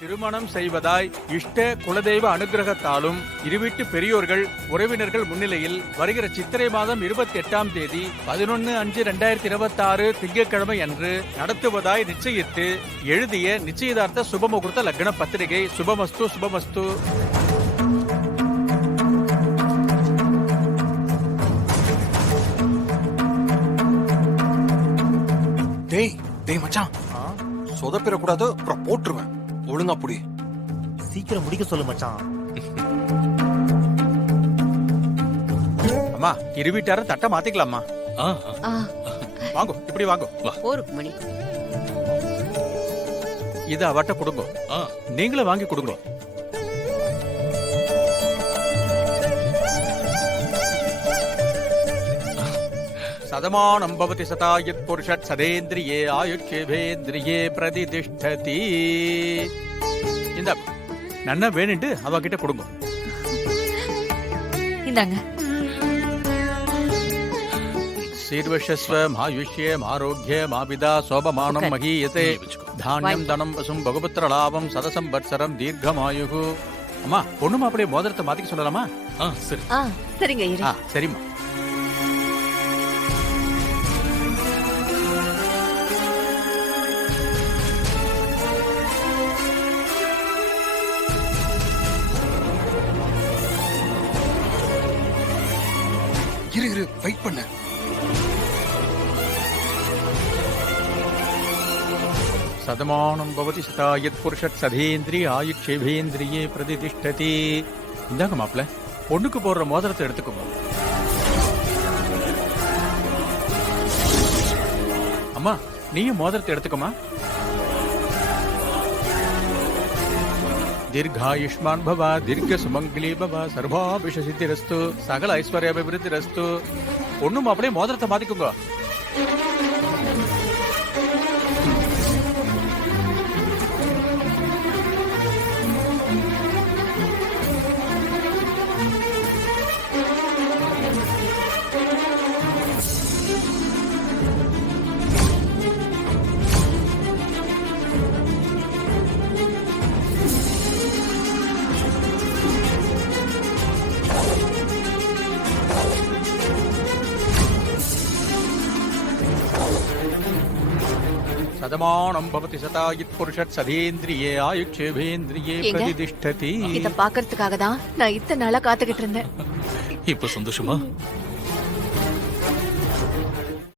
திருமணம் செய்வதாய் இஷ்ட குலதெய்வ அனுகிரகத்தாலும் இருவீட்டு பெரியோர்கள் உறவினர்கள் முன்னிலையில் வருகிற சித்திரை மாதம் 28ஆம் தேதி 11/5/2026 திங்கட்கிழமை அன்று நடத்துவதாய் நிச்சயித்து எழுதிய நிச்சயதார்த்த சுபமுகூர்த்த லக்ன பத்திரிகை. சுபமஸ்து சுபமஸ்து. டேய் மச்சான், சொதப்பிடக்கூடாது, அப்புறம் போட்டுருவேன். ஒழுங்கா புடி. சீக்கிரம் முடிக்க சொல்லு மச்சான். அம்மா, இருவீட்டார தட்டை மாத்திக்கலாமா? வாங்கோ, இப்படி வாங்கோ. ஒரு மணி இது அவட்ட கொடுங்க. நீங்களும் வாங்கி கொடுங்க. சதமானம் பவதி சதாயத் புருஷத் சதேந்திரியே ஆயுட்சேவேந்திரியே பிரதிதிஷ்டதி. இந்த நன்னா வேணுட்டு அவகிட்ட கொடுங்க. இந்தாங்க. சீர்வஷஸ்வம் ஆயுஷ்யம் ஆரோக்கியம் ஆபிதா சோபமானம் மகீயதே தானியம் தனம் பசும் பகுபுத்திர லாபம் சதசம்பத்சரம் தீர்க்கமாயுகு. அம்மா, பொண்ணுமா அப்படியே மோதிரத்தை மாத்திக்க சொல்லலாமா? சரி. சரிங்க இரு. சரிம்மா. இரு வெயிட் பண்ண. சதமானம் பவதி சதாயத் புருஷத் சதேந்திரிய ஆயுட்சேவேந்திரியே பிரதிதிஷ்டதி. இந்தாங்க மாப்பிள்ள, பொண்ணுக்கு போடுற மோதிரத்தை எடுத்துக்கோங்க. அம்மா, நீயும் மோதிரத்தை எடுத்துக்கோமா. தீர்காயுஷ்மான் பவா தீர்க்க சுமங்கலி பவா சர்வாபிஷ சித்திரஸ்து சகல ஐஸ்வர்ய அபிவிருத்திரஸ்து. ஒண்ணும் அப்படியே மோதிரத்தை மாத்திக்கோங்க. சதமானம் பவதி சதாயத் புருஷத் சதேந்திரியே ஆயுட்சேவேந்திரியே பிரதிதிஷ்டதி. இத பாக்குறதுக்காக தான் நான் இத்தனை நாளா காத்துக்கிட்டு இருந்தேன். இப்ப சந்தோஷமா?